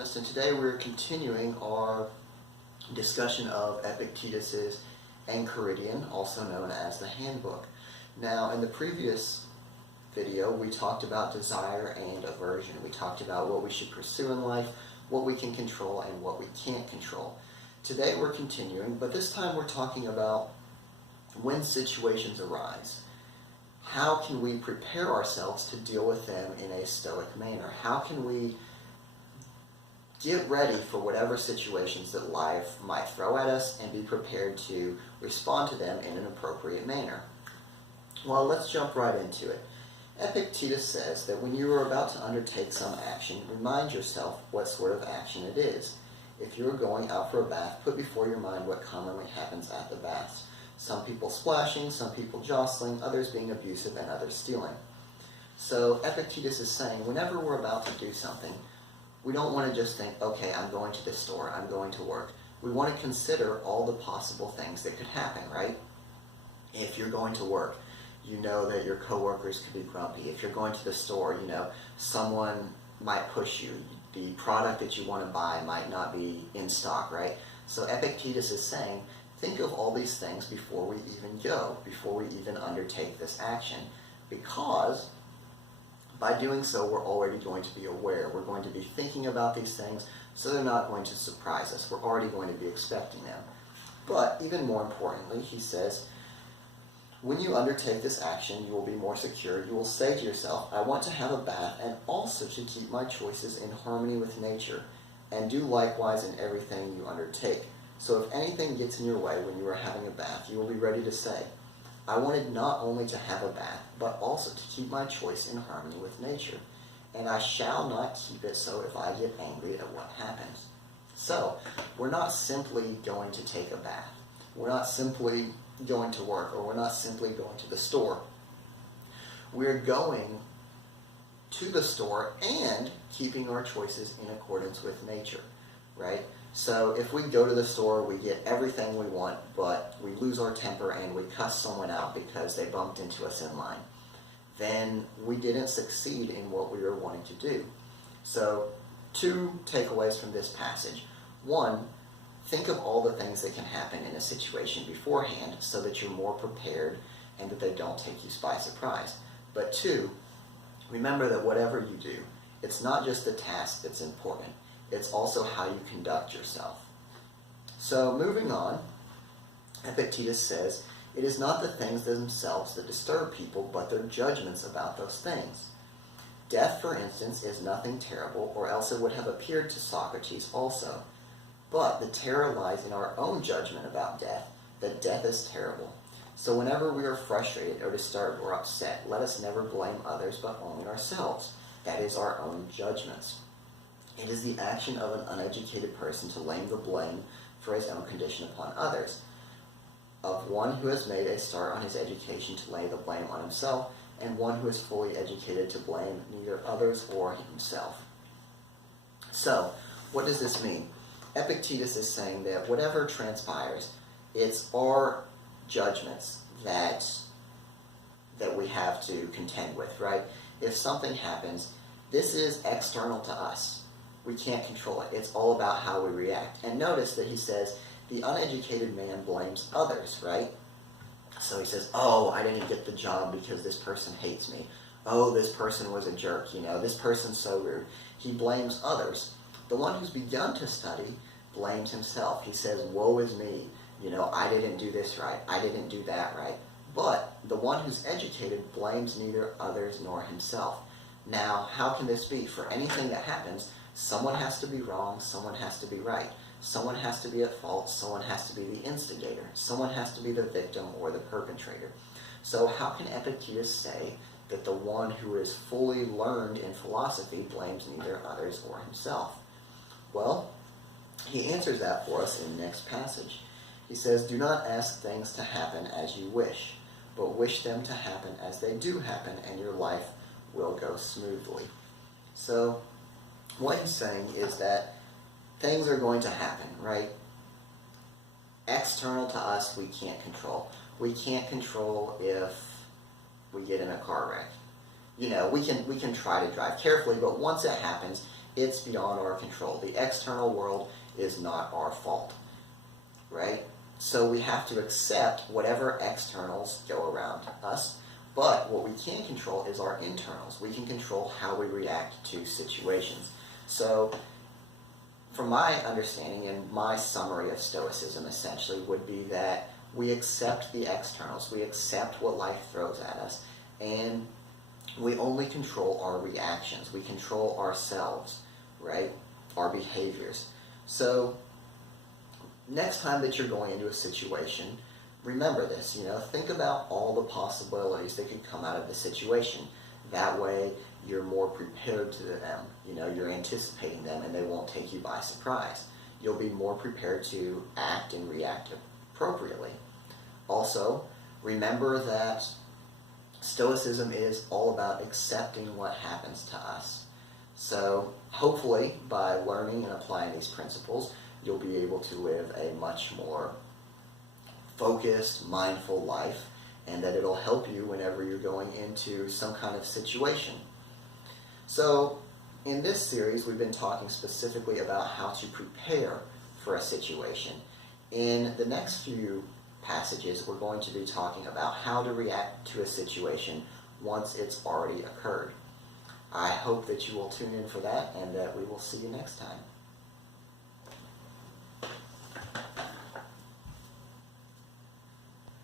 And today we're continuing our discussion of Epictetus's Enchiridion, also known as the Handbook. Now, in the previous video, we talked about desire and aversion. We talked about what we should pursue in life, what we can control, and what we can't control. Today we're continuing, but this time we're talking about when situations arise. How can we prepare ourselves to deal with them in a Stoic manner? How can we get ready for whatever situations that life might throw at us and be prepared to respond to them in an appropriate manner? Well, let's jump right into it. Epictetus says that when you are about to undertake some action, remind yourself what sort of action it is. If you are going out for a bath, put before your mind what commonly happens at the baths. Some people splashing, some people jostling, others being abusive, and others stealing. So Epictetus is saying whenever we're about to do something, we don't want to just think, okay, I'm going to the store, I'm going to work. We want to consider all the possible things that could happen, right? If you're going to work, you know that your coworkers could be grumpy. If you're going to the store, you know, someone might push you. The product that you want to buy might not be in stock, right? So Epictetus is saying, think of all these things before we even go, before we even undertake this action, because by doing so, we're already going to be aware. We're going to be thinking about these things, so they're not going to surprise us. We're already going to be expecting them. But even more importantly, he says, when you undertake this action, you will be more secure. You will say to yourself, I want to have a bath and also to keep my choices in harmony with nature, and do likewise in everything you undertake. So if anything gets in your way when you are having a bath, you will be ready to say, I wanted not only to have a bath, but also to keep my choice in harmony with nature, and I shall not keep it so if I get angry at what happens. So, we're not simply going to take a bath. We're not simply going to work, or we're not simply going to the store. We're going to the store and keeping our choices in accordance with nature, right? So if we go to the store, we get everything we want, but we lose our temper and we cuss someone out because they bumped into us in line, then we didn't succeed in what we were wanting to do. So, two takeaways from this passage. One, think of all the things that can happen in a situation beforehand so that you're more prepared and that they don't take you by surprise. But two, remember that whatever you do, it's not just the task that's important. It's also how you conduct yourself. So moving on, Epictetus says, it is not the things themselves that disturb people, but their judgments about those things. Death, for instance, is nothing terrible, or else it would have appeared to Socrates also. But the terror lies in our own judgment about death, that death is terrible. So whenever we are frustrated or disturbed or upset, let us never blame others, but only ourselves. That is our own judgments. It is the action of an uneducated person to lay the blame for his own condition upon others, of one who has made a start on his education to lay the blame on himself, and one who is fully educated to blame neither others or himself. So, what does this mean? Epictetus is saying that whatever transpires, it's our judgments that we have to contend with, right? If something happens, this is external to us. We can't control it. It's all about how we react. And notice that he says, the uneducated man blames others, right? So he says, oh, I didn't get the job because this person hates me. Oh, this person was a jerk, this person's so rude. He blames others. The one who's begun to study blames himself. He says, woe is me. I didn't do this right. I didn't do that right. But the one who's educated blames neither others nor himself. Now, how can this be? For anything that happens, someone has to be wrong, someone has to be right. Someone has to be at fault, someone has to be the instigator. Someone has to be the victim or the perpetrator. So how can Epictetus say that the one who is fully learned in philosophy blames neither others or himself? Well, he answers that for us in the next passage. He says, do not ask things to happen as you wish, but wish them to happen as they do happen, and your life will go smoothly. So, what he's saying is that things are going to happen, right? External to us, we can't control. We can't control if we get in a car wreck. We can try to drive carefully, but once it happens, it's beyond our control. The external world is not our fault, right? So we have to accept whatever externals go around us, but what we can control is our internals. We can control how we react to situations. So from my understanding and my summary of Stoicism essentially would be that we accept the externals, we accept what life throws at us, and we only control our reactions. We control ourselves, right? Our behaviors. So next time that you're going into a situation, remember this, think about all the possibilities that could come out of the situation. That way you're more prepared to them, you're anticipating them and they won't take you by surprise. You'll be more prepared to act and react appropriately. Also, remember that Stoicism is all about accepting what happens to us. So hopefully by learning and applying these principles, you'll be able to live a much more focused, mindful life, and that it'll help you whenever you're going into some kind of situation. So in this series, we've been talking specifically about how to prepare for a situation. In the next few passages, we're going to be talking about how to react to a situation once it's already occurred. I hope that you will tune in for that and that we will see you next time.